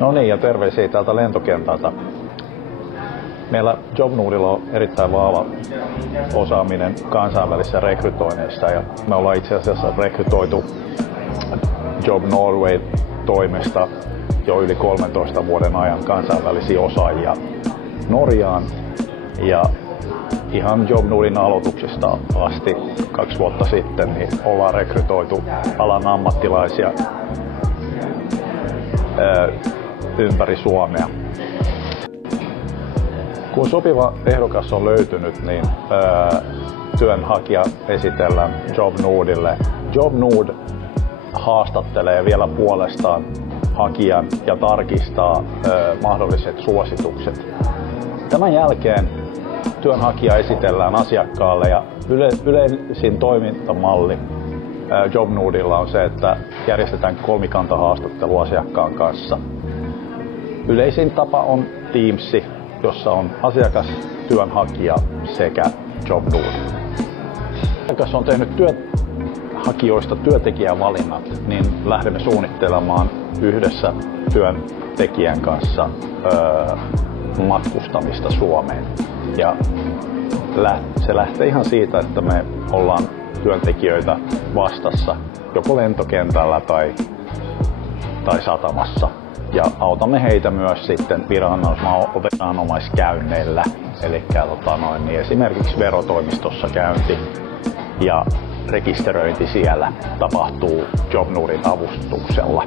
No niin, ja terveisiä täältä lentokentältä. Meillä JobNoodilla on erittäin vahva osaaminen kansainvälisissä rekrytoinneissa, ja me ollaan itse asiassa rekrytoitu Job Norway toimesta jo yli 13 vuoden ajan kansainvälisiä osaajia Norjaan, ja ihan JobNoodin aloituksesta asti 2 vuotta sitten niin ollaan rekrytoitu alan ammattilaisia ympäri Suomea. Kun sopiva ehdokas on löytynyt, niin työnhakija esitellään JobNoodille. JobNood haastattelee vielä puolestaan hakijan ja tarkistaa mahdolliset suositukset. Tämän jälkeen työnhakija esitellään asiakkaalle, ja yleisin toimintamalli JobNoodilla on se, että järjestetään kolmikantahaastattelu asiakkaan kanssa. Yleisin tapa on Teams, jossa on asiakas, työnhakija sekä JobNood. Asiakas on tehnyt työnhakijoista työntekijävalinnat, niin lähdemme suunnittelemaan yhdessä työntekijän kanssa matkustamista Suomeen. Ja se lähtee ihan siitä, että me ollaan työntekijöitä vastassa joko lentokentällä tai satamassa. Ja autamme heitä myös sitten viranomaiskäynneillä, eli esimerkiksi verotoimistossa käynti ja rekisteröinti siellä tapahtuu JobNoodin avustuksella.